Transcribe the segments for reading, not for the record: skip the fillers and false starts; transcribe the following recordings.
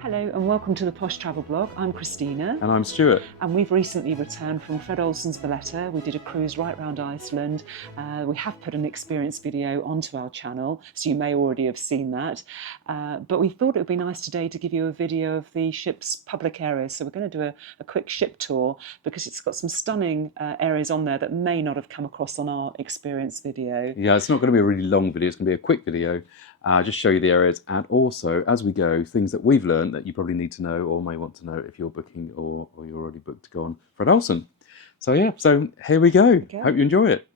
Hello and welcome to the Posh Travel Blog. I'm Christina. And I'm Stuart. And we've recently returned from Fred Olsen's Bolette. We did a cruise right around Iceland. We have put an experience video onto our channel, so you may already have seen that. But we thought it would be nice today to give you a video of the ship's public areas. So we're going to do a quick ship tour because it's got some stunning areas on there that may not have come across on our experience video. Yeah, it's not going to be a really long video. It's going to be a quick video. Just show you the areas, and also, as we go, things that we've learned that you probably need to know or may want to know if you're booking or you're already booked to go on Fred Olsen. So yeah, so here we go. Hope you enjoy it.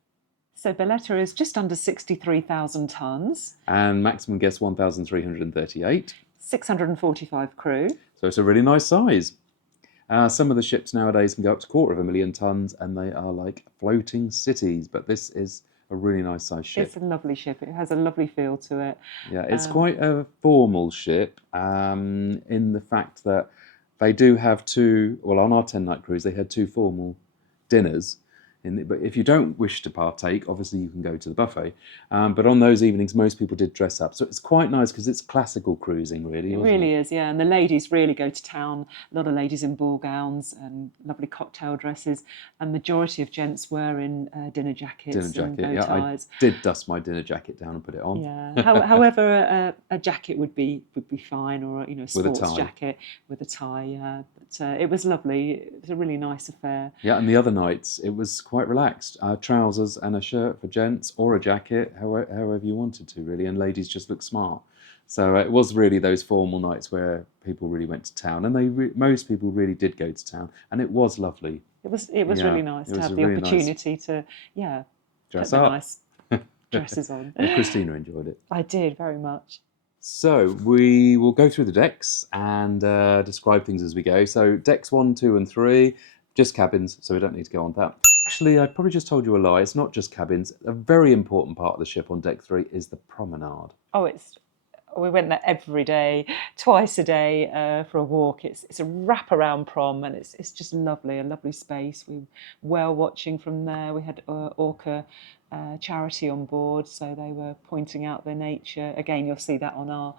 So Bolette is just under 63,000 tonnes. And maximum guests 1,338. 645 crew. So it's a really nice size. Some of the ships nowadays can go up to 250,000 tonnes, and they are like floating cities, but this is a really nice size ship. It's a lovely ship. It has a lovely feel to it. Yeah, it's quite a formal ship in the fact that they do have two, well, on our 10-night cruise, they had two formal dinners. But if you don't wish to partake, obviously you can go to the buffet. But on those evenings, most people did dress up. So it's quite nice because it's classical cruising, really. It really is, yeah. And the ladies really go to town. A lot of ladies in ball gowns and lovely cocktail dresses. And majority of gents were in dinner jackets and bow ties. I did dust my dinner jacket down and put it on. Yeah. However, a jacket would be fine, or a sports jacket with a tie. Yeah. But it was lovely. It was a really nice affair. Yeah, and the other nights it was quite relaxed. Trousers and a shirt for gents, or a jacket, however you wanted to, really. And ladies just looked smart. So it was really those formal nights where people really went to town, and most people really did go to town, and it was lovely. It was really nice to have the opportunity to dress up, nice dresses on. And Christina enjoyed it. I did very much. So we will go through the decks and describe things as we go. So decks 1, 2 and 3, just cabins, so we don't need to go on that. Actually, I probably just told you a lie. It's not just cabins. A very important part of the ship on deck 3 is the promenade. Oh, we went there every day, twice a day for a walk. It's a wraparound prom, and it's just lovely, a lovely space. We whale watching from there. We had Orca charity on board, so they were pointing out the nature. Again, you'll see that on our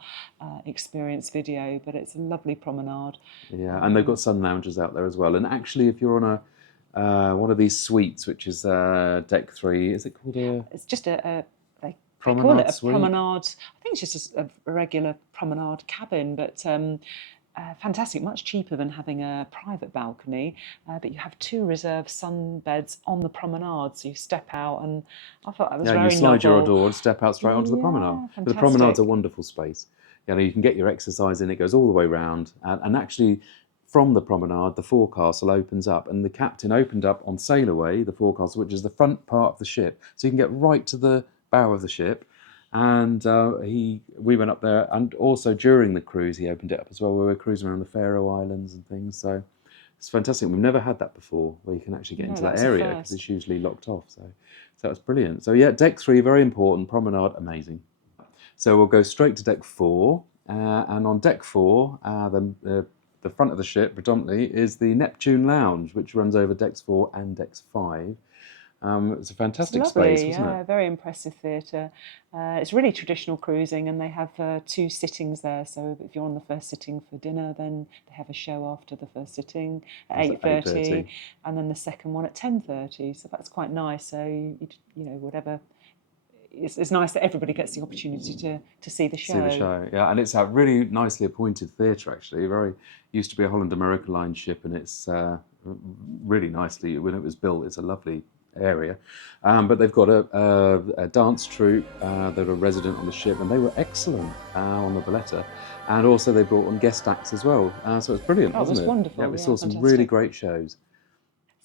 experience video, but it's a lovely promenade. Yeah, and they've got sun lounges out there as well. And actually, if you're on one of these suites, which is deck 3, is it called a? It's just a promenade call it a suite? promenade. I think it's just a regular promenade cabin, but fantastic, much cheaper than having a private balcony. But you have 2 reserved sunbeds on the promenade, so you step out, and I thought that was very novel. You slide your door and step out straight onto the promenade. But the promenade's a wonderful space. You can get your exercise in. It goes all the way round, and actually, from the promenade, the forecastle opens up, and the captain opened up on Sail Away, the forecastle, which is the front part of the ship, so you can get right to the bow of the ship. And we went up there, and also during the cruise he opened it up as well. We were cruising around the Faroe Islands and things, so it's fantastic. We've never had that before, where you can actually get into that area, because it's usually locked off. So it's brilliant. So yeah, deck 3, very important. Promenade, amazing. So we'll go straight to deck 4, and on deck 4, the front of the ship predominantly is the Neptune Lounge, which runs over decks 4 and decks 5. It's a fantastic space, wasn't it? Very impressive theatre. It's really traditional cruising, and they have 2 sittings there. So if you're on the first sitting for dinner, then they have a show after the first sitting at 8:30, and then the second one at 10:30. So that's quite nice. So whatever. It's nice that everybody gets the opportunity to see the show. See the show, yeah, and it's a really nicely appointed theatre, actually. Used to be a Holland America Line ship, and it's really nicely, when it was built, it's a lovely area. But they've got a dance troupe that are resident on the ship, and they were excellent on the Bolette. And also they brought on guest acts as well. So it's brilliant, wasn't it? It was wonderful. Yeah, we saw some really great shows.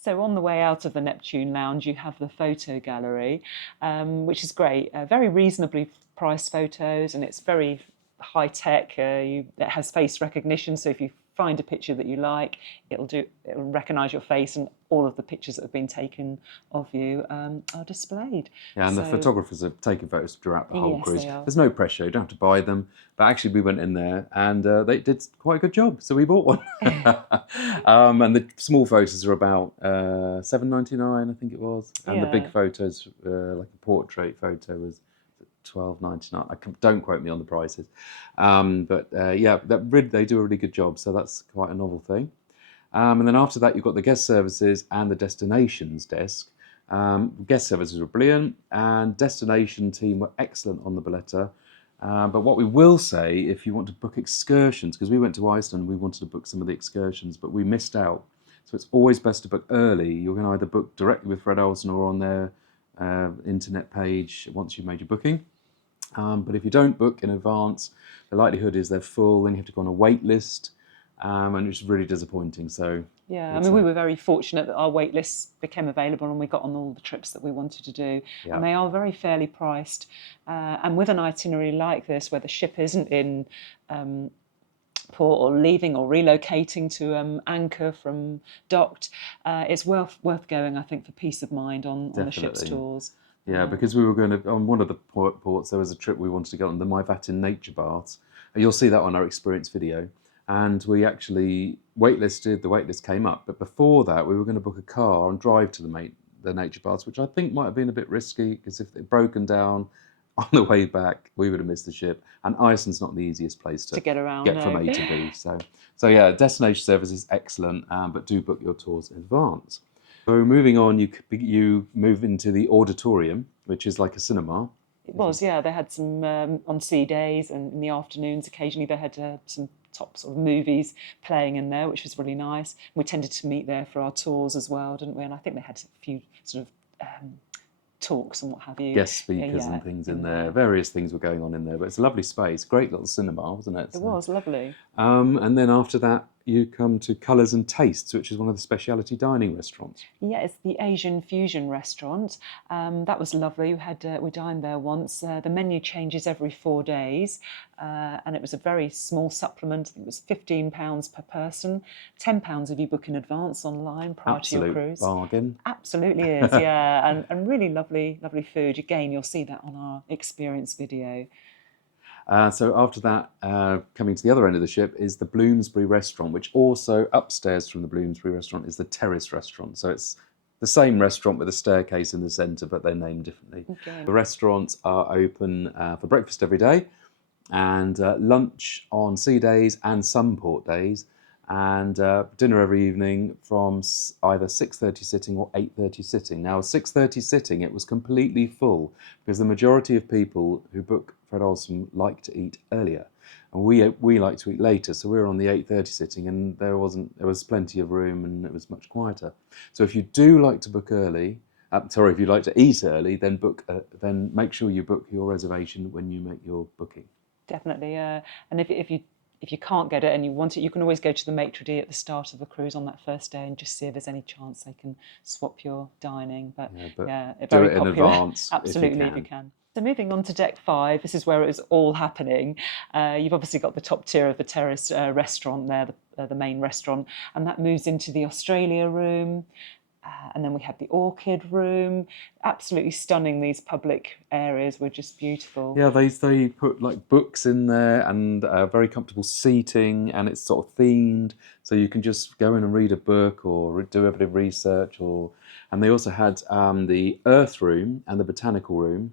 So on the way out of the Neptune Lounge, you have the photo gallery, which is great. Very reasonably priced photos, and it's very high tech. It has face recognition, so if you find a picture that you like, it'll recognise your face, and all of the pictures that have been taken of you are displayed. Yeah, and the photographers have taken photos throughout the whole Yes, cruise. they are. There's no pressure, you don't have to buy them. But actually, we went in there and they did quite a good job, so we bought one. And the small photos are about $7.99, I think it was. And the big photos, like a portrait photo, was $12.99. Don't quote me on the prices. Yeah, they do a really good job, so that's quite a novel thing. And then after that, you've got the guest services and the destinations desk. Guest services were brilliant, and destination team were excellent on the Bolette. But what we will say, if you want to book excursions, because we went to Iceland, we wanted to book some of the excursions, but we missed out. So it's always best to book early. You can either book directly with Fred Olsen or on their internet page once you've made your booking. But if you don't book in advance, the likelihood is they're full, then you have to go on a wait list. And it's really disappointing. So yeah, I mean, we were very fortunate that our wait lists became available and we got on all the trips that we wanted to do. Yeah. And they are very fairly priced. And with an itinerary like this, where the ship isn't in port or leaving or relocating to anchor from docked, it's worth going, I think, for peace of mind on the ship's tours. Yeah, because we were going to, on one of the ports, there was a trip we wanted to go on, the Myvatin nature baths. You'll see that on our experience video. And we actually waitlisted, the waitlist came up. But before that, we were going to book a car and drive to the nature baths, which I think might have been a bit risky, because if they'd broken down on the way back, we would have missed the ship. And Iceland's not the easiest place to get around, from A to B. So yeah, destination service is excellent, but do book your tours in advance. So moving on, you move into the auditorium, which is like a cinema. It was, yeah. They had some on sea days, and in the afternoons, occasionally they had some top sort of movies playing in there, which was really nice. We tended to meet there for our tours as well, didn't we? And I think they had a few sort of talks and what have you. Guest speakers and things in there. Various things were going on in there, but it's a lovely space. Great little cinema, wasn't it? It was lovely. And then after that, you come to Colours and Tastes, which is one of the specialty dining restaurants. Yeah, it's the Asian fusion restaurant. That was lovely. We dined there once. The menu changes every 4 days, and it was a very small supplement. I think it was £15 per person, £10 if you book in advance online prior to your cruise. Bargain. Absolutely is, yeah, and really lovely food. Again, you'll see that on our experience video. So after that, coming to the other end of the ship is the Bloomsbury restaurant, which also upstairs from the Bloomsbury restaurant is the Terrace restaurant. So it's the same restaurant with a staircase in the centre, but they're named differently. Okay. The restaurants are open for breakfast every day, and lunch on sea days and some port days, and dinner every evening from either 6:30 sitting or 8:30 sitting. Now, 6:30 sitting, it was completely full, because the majority of people who book Fred Olsen like to eat earlier, and we like to eat later. So we were on the 8:30 sitting, and there was plenty of room, and it was much quieter. So if you do like to book early, if you like to eat early, then then make sure you book your reservation when you make your booking. Definitely, and if you can't get it and you want it, you can always go to the maitre d' at the start of the cruise on that first day and just see if there's any chance they can swap your dining. But do it in advance. Absolutely, if you can. So moving on to deck 5, this is where it was all happening. You've obviously got the top tier of the Terrace restaurant there, the main restaurant, and that moves into the Australia room. And then we had the Orchid room. Absolutely stunning. These public areas were just beautiful. Yeah, they put like books in there and very comfortable seating, and it's sort of themed, so you can just go in and read a book or do a bit of research. And they also had the Earth room and the Botanical room,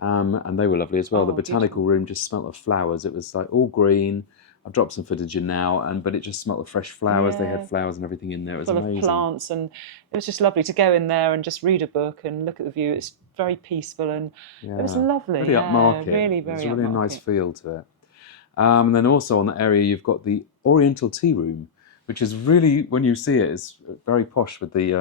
and they were lovely as well. The Botanical room just smelt of flowers. It was like all green. I've dropped some footage in now, but it just smelled of fresh flowers. Yeah. They had flowers and everything in there. It was full amazing. Of plants, and it was just lovely to go in there and just read a book and look at the view. It's very peaceful, and it was lovely. Really upmarket. Really, very upmarket. There's a really nice feel to it. And then also on that area, you've got the Oriental Tea Room, which is really, when you see it, it's very posh with the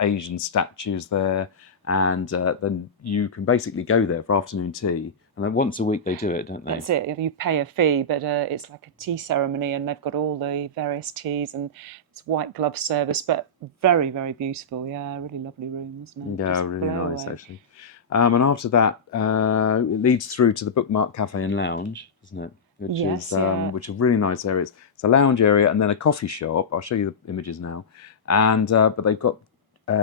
Asian statues there. And then you can basically go there for afternoon tea. And then once a week they do it, don't they? That's it. You pay a fee, but it's like a tea ceremony, and they've got all the various teas, and it's white glove service, but very, very beautiful. Yeah, really lovely room, wasn't it? Yeah, really nice, actually. And after that, it leads through to the Bookmark Cafe and Lounge, doesn't it? which are really nice areas. It's a lounge area and then a coffee shop. I'll show you the images now. And but they've got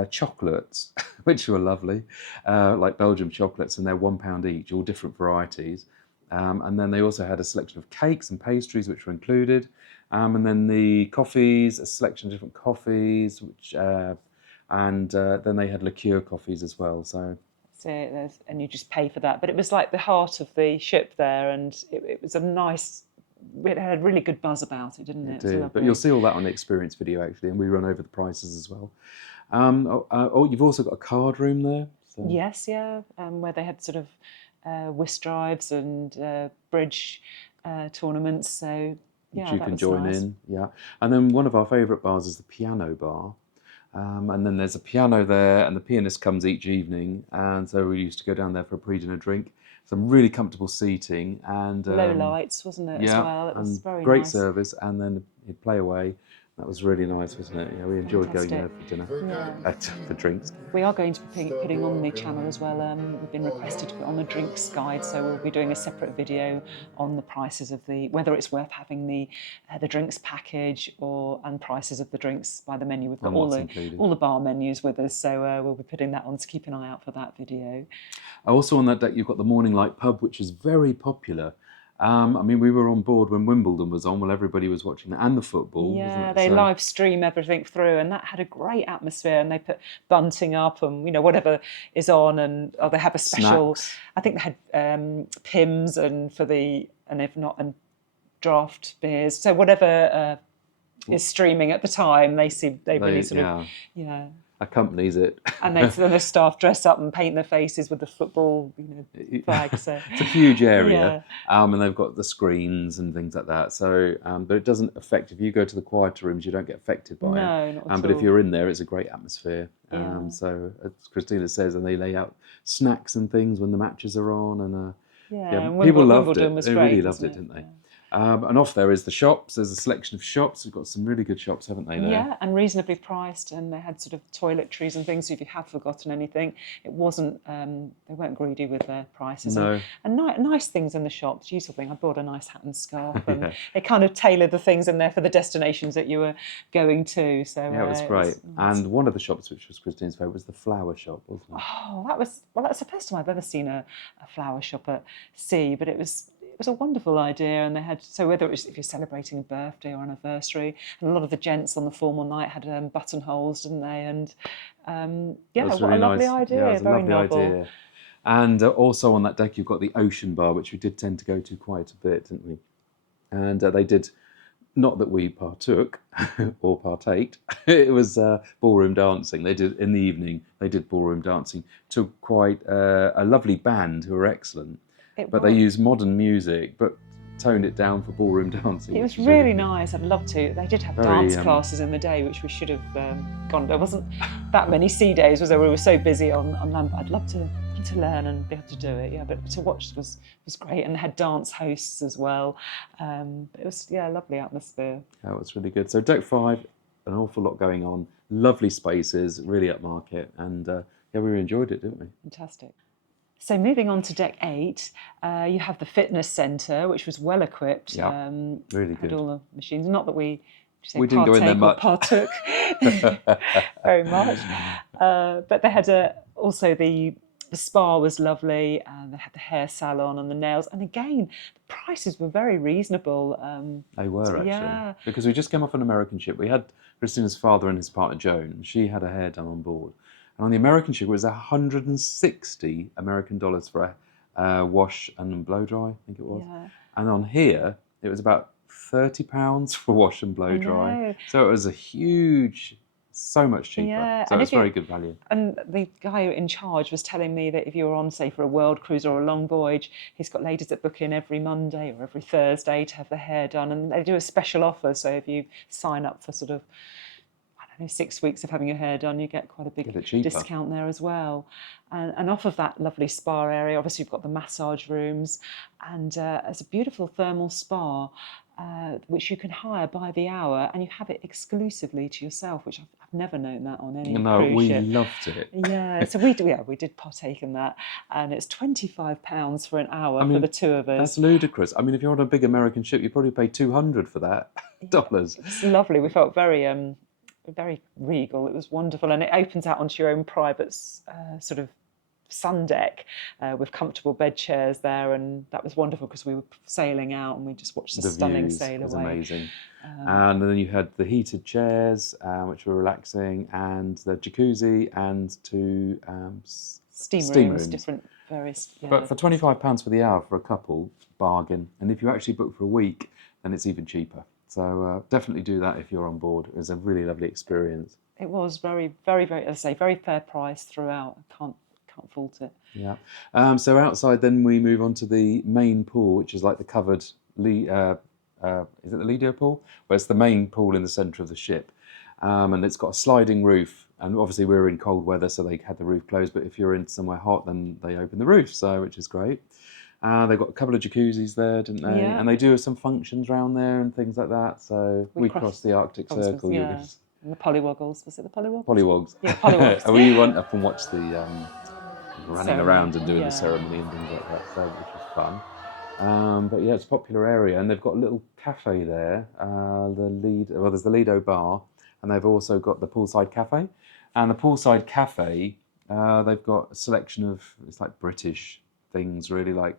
chocolates, which were lovely, like Belgium chocolates, and they're £1 each, all different varieties. And then they also had a selection of cakes and pastries, which were included. And then the coffees, a selection of different coffees, which and then they had liqueur coffees as well. So and you just pay for that. But it was like the heart of the ship there, and it was a nice. It had a really good buzz about it, didn't it? It did. But you'll see all that on the experience video actually, and we run over the prices as well. You've also got a card room there. So. Yes, where they had sort of whist drives and bridge tournaments. So which you can join in. Yeah, and then one of our favourite bars is the piano bar. And then there's a piano there, and the pianist comes each evening, and so we used to go down there for a pre-dinner drink. Some really comfortable seating and low lights, wasn't it? Yeah, as well, it was very great nice. service, and then he'd play away. That was really nice, wasn't it? Yeah, we enjoyed going there for dinner, for drinks. We are going to be putting on the channel as well. We've been requested to put on the drinks guide, so we'll be doing a separate video on the prices of whether it's worth having the drinks package and prices of the drinks by the menu. We've got all the bar menus with us, so we'll be putting that on. So keep an eye out for that video. Also on that deck, you've got the Morning Light pub, which is very popular. I mean, we were on board when Wimbledon was on, while everybody was watching that, and the football. Yeah, they live stream everything through, and that had a great atmosphere. And they put bunting up, and whatever is on, and they have a special. Snacks. I think they had Pimm's and if not, and draft beers. So whatever is streaming at the time, they really sort of accompanies it. And then the staff dress up and paint their faces with the football flag. So it's a huge area, and they've got the screens and things like that. So, but it doesn't affect, if you go to the quieter rooms, you don't get affected by it. No, not at but all. if you're in there, it's a great atmosphere. So, as Christina says, and they lay out snacks and things when the matches are on, and people loved it. They really loved it, didn't they? And off there is the shops. There's a selection of shops. We've got some really good shops, haven't they? There? Yeah, and reasonably priced. And they had sort of toiletries and things. So if you have forgotten anything, it wasn't. They weren't greedy with their prices. No. And nice things in the shops. Useful thing. I bought a nice hat and scarf, and they kind of tailored the things in there for the destinations that you were going to. So yeah, it was great. And one of the shops, which was Christine's favourite, was the flower shop, wasn't it? Oh, that's the first time I've ever seen a flower shop at sea. But it was a wonderful idea, and they had, so whether it was if you're celebrating a birthday or anniversary, and a lot of the gents on the formal night had buttonholes, didn't they? And what a lovely idea, very novel. Idea. And also on that deck you've got the Ocean Bar, which we did tend to go to quite a bit, didn't we? And they did, not that we partook or partaked, it was ballroom dancing. They did in the evening. They did ballroom dancing to quite a lovely band who were excellent. But they used modern music, but toned it down for ballroom dancing. It was really nice. I'd love to. They did have dance classes in the day, which we should have gone. There wasn't that many sea days, was there? We were so busy on land. But I'd love to learn and be able to do it. Yeah, but to watch was great, and they had dance hosts as well. It was a lovely atmosphere. Yeah, it was really good. So deck 5, an awful lot going on. Lovely spaces, really upmarket, and we really enjoyed it, didn't we? Fantastic. So moving on to deck 8, you have the fitness centre, which was well equipped. Yeah, really good. Had all the machines. Not that we didn't go in there much. Partook very much. But they had also the spa was lovely, and they had the hair salon and the nails. And again, the prices were very reasonable. They were actually, because we just came off an American ship. We had Christina's father and his partner Joan. She had her hair done on board. And on the American ship, it was $160 American for a wash and blow dry, I think it was. Yeah. And on here, it was about £30 for wash and blow dry. So it was so much cheaper. Yeah. So it's very good value. And the guy in charge was telling me that if you were on, say, for a world cruise or a long voyage, he's got ladies that book in every Monday or every Thursday to have their hair done. And they do a special offer. So if you sign up for sort of 6 weeks of having your hair done, you get quite a big discount there as well. And off of that lovely spa area, obviously you've got the massage rooms, and it's a beautiful thermal spa. which you can hire by the hour, and you have it exclusively to yourself, which I've never known that on any No, cruise we ship. loved it. Yeah, so we did partake in that, and it's £25 for an hour for the two of us. That's ludicrous. I mean, if you're on a big American ship, you probably pay $200 for that dollars. It was lovely. We felt very regal. It was wonderful, and it opens out onto your own private sort of sun deck with comfortable bed chairs there, and that was wonderful because we were sailing out and we just watched the stunning sail away. It was amazing. And then you had the heated chairs, which were relaxing, and the jacuzzi and two steam rooms. Different various. Yeah. But for £25 for the hour for a couple, bargain. And if you actually book for a week, then it's even cheaper. So definitely do that if you're on board. It was a really lovely experience. It was very, very, very, as I say, very fair price throughout. I can't fault it. Yeah. So outside, then we move on to the main pool, which is like the covered, is it the Lido pool? Well, it's the main pool in the centre of the ship. And it's got a sliding roof. And obviously we were in cold weather, so they had the roof closed. But if you're in somewhere hot, then they open the roof, which is great. They've got a couple of jacuzzis there, didn't they? Yeah. And they do some functions around there and things like that. So we crossed the Arctic Circle. Yeah. And the pollywoggles. Was it the pollywoggles? Pollywogs. Yeah, pollywogs. We went up and watched the running around and doing the ceremony and things like that, so which was fun. But yeah, it's a popular area, and they've got a little cafe there. There's the Lido Bar, and they've also got the poolside cafe. And the poolside cafe, they've got a selection of, it's like British things, really, like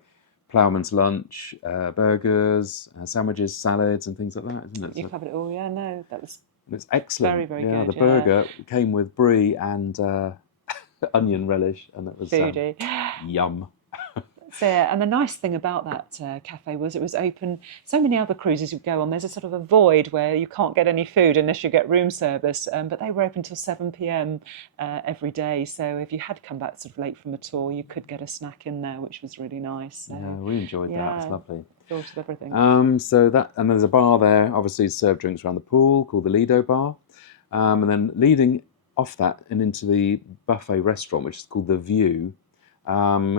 ploughman's lunch, burgers, sandwiches, salads, and things like that, isn't it? You covered it all, yeah. No, that was. It's excellent. Very, very good. The burger came with brie and onion relish, and it was foodie. Yum. So, and the nice thing about that cafe was it was open. So many other cruises you go on, there's a sort of a void where you can't get any food unless you get room service. But they were open till 7 p.m. Every day. So if you had come back sort of late from a tour, you could get a snack in there, which was really nice. So, yeah, we enjoyed that. It was lovely. Thought of everything. And there's a bar there, obviously serve drinks around the pool, called the Lido Bar. And then leading off that and into the buffet restaurant, which is called The View,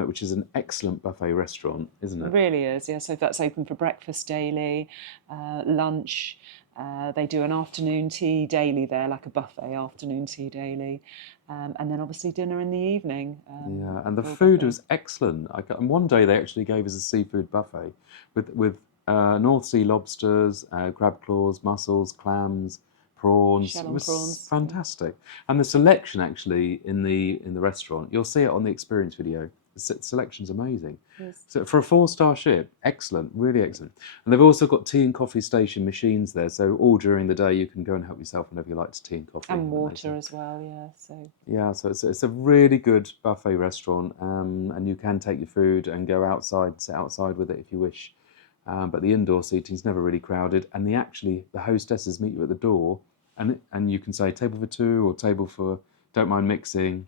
which is an excellent buffet restaurant, isn't it? It really is, yeah. So that's open for breakfast daily, lunch. They do an afternoon tea daily there, like a buffet afternoon tea daily. And then obviously dinner in the evening. And the food was excellent. And one day they actually gave us a seafood buffet with North Sea lobsters, crab claws, mussels, clams, prawns. It was prawns. Fantastic. And the selection actually in the restaurant, you'll see it on the experience video. The selection's amazing. Yes. So for a 4-star ship, excellent, really excellent. And they've also got tea and coffee station machines there. So all during the day you can go and help yourself whenever you like to tea and coffee. And water as well, yeah. So it's a really good buffet restaurant, and you can take your food and go outside, sit outside with it if you wish. But the indoor seating's never really crowded, and the hostesses meet you at the door, and you can say table for two or table for don't mind mixing,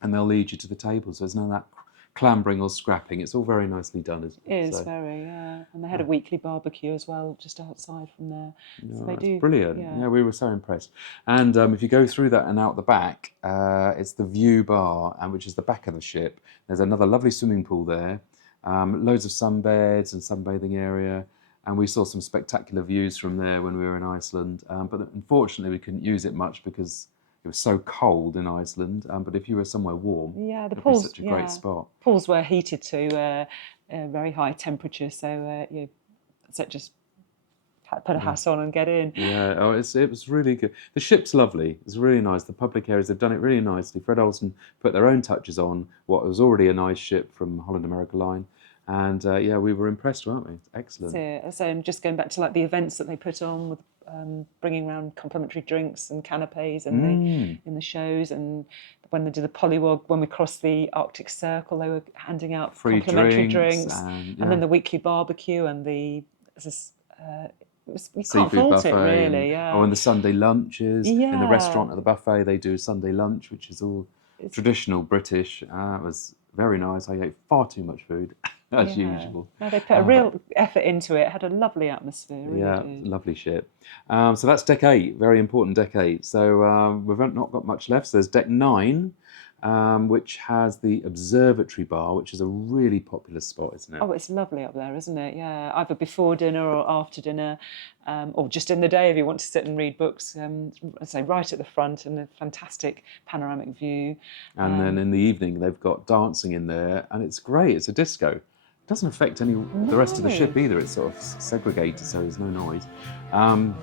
and they'll lead you to the table. So there's none of that clambering or scrapping. It's all very nicely done, isn't it? It is very, yeah. And they had a weekly barbecue as well, just outside from there. No, so they do brilliant. Yeah, we were so impressed. And if you go through that and out the back, it's the View Bar, which is the back of the ship. There's another lovely swimming pool there. Loads of sunbeds and sunbathing area, and we saw some spectacular views from there when we were in Iceland, but unfortunately we couldn't use it much because it was so cold in Iceland. But if you were somewhere warm, the it'd pools, be such a great spot. Pools were heated to very high temperature, so just put a hat on and get in. Yeah, it was really good. The ship's lovely. It's really nice. The public areas, they've done it really nicely. Fred Olsen put their own touches on what was already a nice ship from Holland America Line. And we were impressed, weren't we? Excellent. So just going back to like the events that they put on with bringing around complimentary drinks and canapes and in the shows, and when they did the polywog, when we crossed the Arctic Circle, they were handing out free complimentary drinks and then the weekly barbecue and you can't fault it really. And the Sunday lunches in the restaurant at the buffet, they do Sunday lunch, which is all traditional British. It was very nice. I ate far too much food. As usual. No, they put a real effort into it. It had a lovely atmosphere. Really lovely ship. So that's deck 8, very important deck 8. So we've not got much left. So there's deck 9, which has the Observatory Bar, which is a really popular spot, isn't it? Oh, it's lovely up there, isn't it? Yeah, either before dinner or after dinner, or just in the day if you want to sit and read books. I say right at the front, and a fantastic panoramic view. And then in the evening, they've got dancing in there, and it's great. It's a disco. It doesn't affect the rest of the ship either. It's sort of segregated, so there's no noise.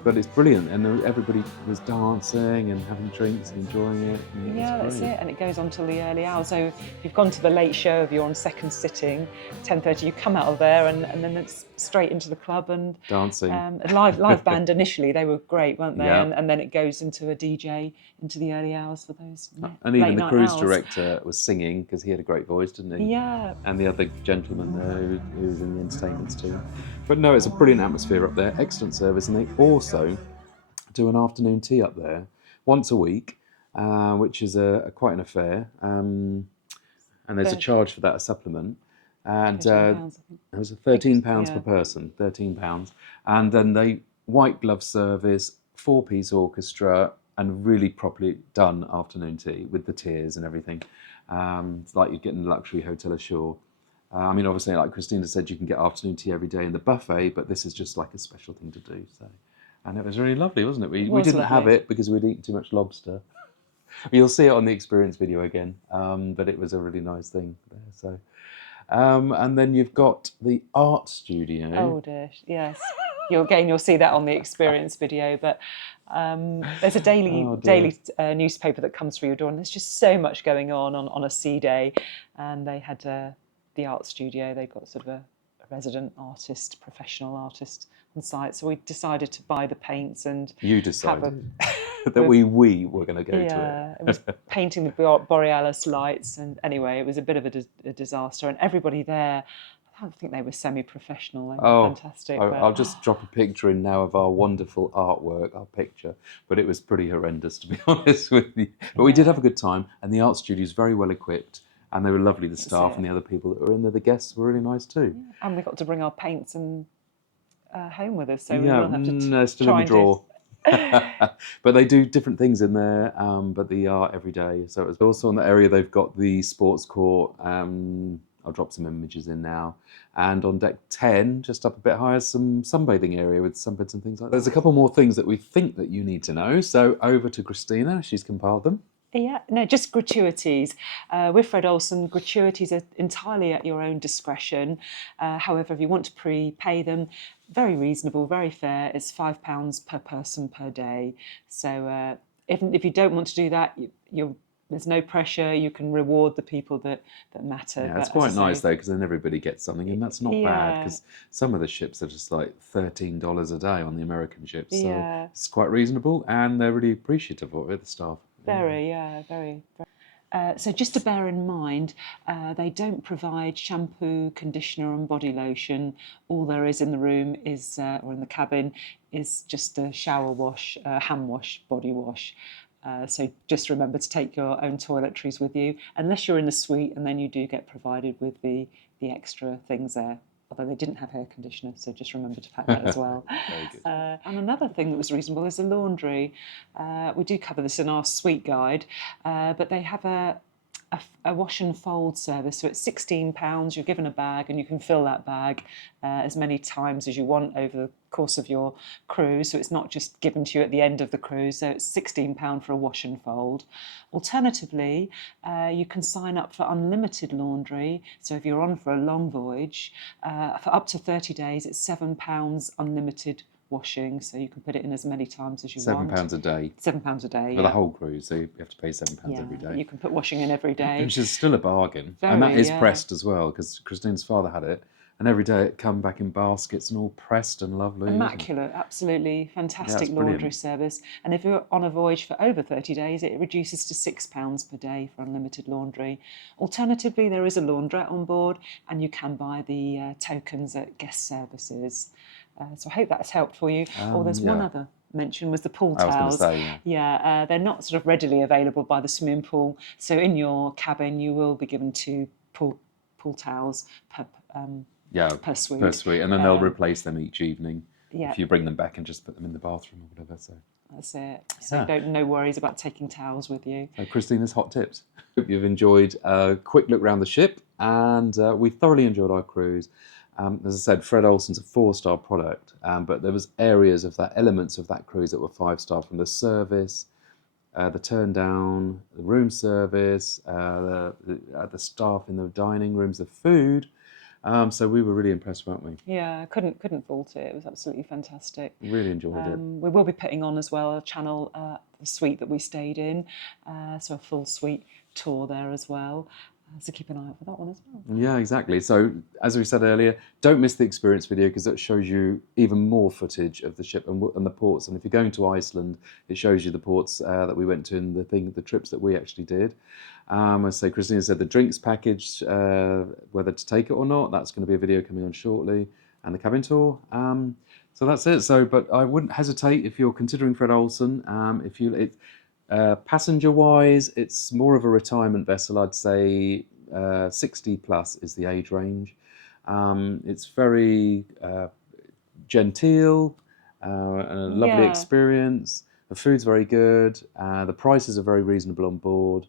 But it's brilliant, and everybody was dancing and having drinks and enjoying it. And Yeah, that's it. And it goes on till the early hours. So if you've gone to the late show, if you're on second sitting, 10:30, you come out of there, and then it's straight into the club and dancing. A live band initially, they were great, weren't they? Yeah. And then it goes into a DJ into the early hours for those. And even the cruise hours. director was singing because he had a great voice, didn't he? Yeah. And the other gentleman there who was in the entertainments too. But no, it's a brilliant atmosphere up there, excellent service, and they also do an afternoon tea up there once a week, which is quite an affair. And there's a charge for that, a supplement. And £13, it was £13 per person, £13. And then they white glove service, 4-piece orchestra, and really properly done afternoon tea with the tiers and everything. It's like you'd get in a luxury hotel ashore. I mean, obviously, like Christina said, you can get afternoon tea every day in the buffet, but this is just like a special thing to do. So, and it was really lovely, wasn't it? We didn't have it because we'd eaten too much lobster. You'll see it on the experience video again, but it was a really nice thing there. So, and then you've got the art studio. Oh dear, yes. You'll see that on the experience video, but there's a daily newspaper that comes through your door, and there's just so much going on a sea day. And they had the art studio. They've got sort of a resident artist, professional artist on site. So we decided to buy the paints and you decided that we were going to go to it. Yeah, it was painting the Borealis lights, and anyway, it was a bit of a disaster. And everybody there, I don't think they were semi-professional. They were fantastic. I'll just drop a picture in now of our wonderful artwork, our picture. But it was pretty horrendous, to be honest with you. But we did have a good time, and the art studio is very well equipped. And they were lovely, the staff and the other people that were in there. The guests were really nice too. Yeah. And we got to bring our paints and home with us, so we won't have to still in the drawer. But they do different things in there, but the art every day. So it was also in the area they've got the sports court. I'll drop some images in now. And on deck 10, just up a bit higher, some sunbathing area with sunbeds and things like that. There's a couple more things that we think that you need to know. So over to Christina, she's compiled them. Yeah, no, just gratuities. With Fred Olsen, gratuities are entirely at your own discretion. However, if you want to prepay them, very reasonable, very fair. It's £5 per person per day. So if you don't want to do that, there's no pressure. You can reward the people that matter. Yeah, it's quite nice though, because then everybody gets something, and that's not bad, because some of the ships are just like $13 a day on the American ships. So it's quite reasonable, and they're really appreciative of it, the staff. Very, very. So just to bear in mind, they don't provide shampoo, conditioner and body lotion. All there is in the room is, or in the cabin, is just a shower wash, hand wash, body wash. So just remember to take your own toiletries with you, unless you're in the suite, and then you do get provided with the extra things there. Although they didn't have air conditioner, so just remember to pack that as well. Very good. And another thing that was reasonable is the laundry. We do cover this in our suite guide, but they have a wash and fold service. So it's £16. You're given a bag, and you can fill that bag as many times as you want over the course of your cruise. So it's not just given to you at the end of the cruise. So it's £16 for a wash and fold. Alternatively, you can sign up for unlimited laundry. So if you're on for a long voyage, for up to 30 days, it's £7 unlimited washing, so you can put it in as many times as you want. £7 a day. £7 a day, for the whole cruise, so you have to pay £7 every day. You can put washing in every day. Which is still a bargain. And that is pressed as well, because Christine's father had it, and every day it come back in baskets and all pressed and lovely. Immaculate, absolutely fantastic laundry service. And if you're on a voyage for over 30 days, it reduces to £6 per day for unlimited laundry. Alternatively, there is a laundrette on board, and you can buy the tokens at guest services. So I hope that's helped for you. There's one other mention, was the pool towels. I was going to say, they're not sort of readily available by the swimming pool. So in your cabin, you will be given 2 pool towels per suite. Per suite, and then they'll replace them each evening if you bring them back and just put them in the bathroom or whatever. So That's it. So Yeah. no worries about taking towels with you. So Christina's hot tips. Hope you've enjoyed a quick look around the ship, and we thoroughly enjoyed our cruise. As I said, Fred Olsen's a 4-star product, but there was areas of that, elements of that cruise that were 5-star, from the service, the turn down, the room service, the staff in the dining rooms, the food. So we were really impressed, weren't we? Yeah, couldn't fault it. It was absolutely fantastic. Really enjoyed it. We will be putting on as well a channel, the suite that we stayed in, so a full suite tour there as well. So keep an eye out for that one as well. Yeah, exactly. So as we said earlier, don't miss the experience video, because that shows you even more footage of the ship and the ports. And if you're going to Iceland, it shows you the ports that we went to and the trips that we actually did. As say, Christina said, the drinks package, whether to take it or not, that's going to be a video coming on shortly, and the cabin tour. So that's it. So, but I wouldn't hesitate if you're considering Fred Olsen. Passenger-wise, it's more of a retirement vessel. I'd say 60 plus is the age range. It's very genteel, and a lovely experience. The food's very good. The prices are very reasonable on board,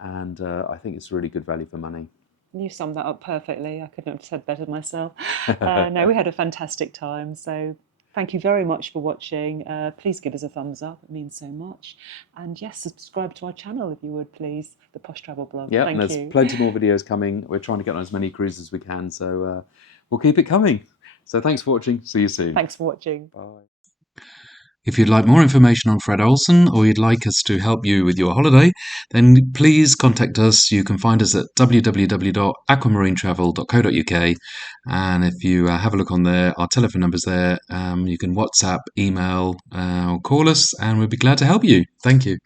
and I think it's really good value for money. You summed that up perfectly. I couldn't have said better myself. No, we had a fantastic time. So thank you very much for watching. Please give us a thumbs up. It means so much. And yes, subscribe to our channel if you would, please. The Posh Travel Blog. Yeah, Thank and there's you. plenty more videos coming. We're trying to get on as many cruises as we can, so we'll keep it coming. So thanks for watching. See you soon. Thanks for watching. Bye. If you'd like more information on Fred Olsen, or you'd like us to help you with your holiday, then please contact us. You can find us at www.aquamarinetravel.co.uk, and if you have a look on there, our telephone number's there. You can WhatsApp, email, or call us, and we'd be glad to help you. Thank you.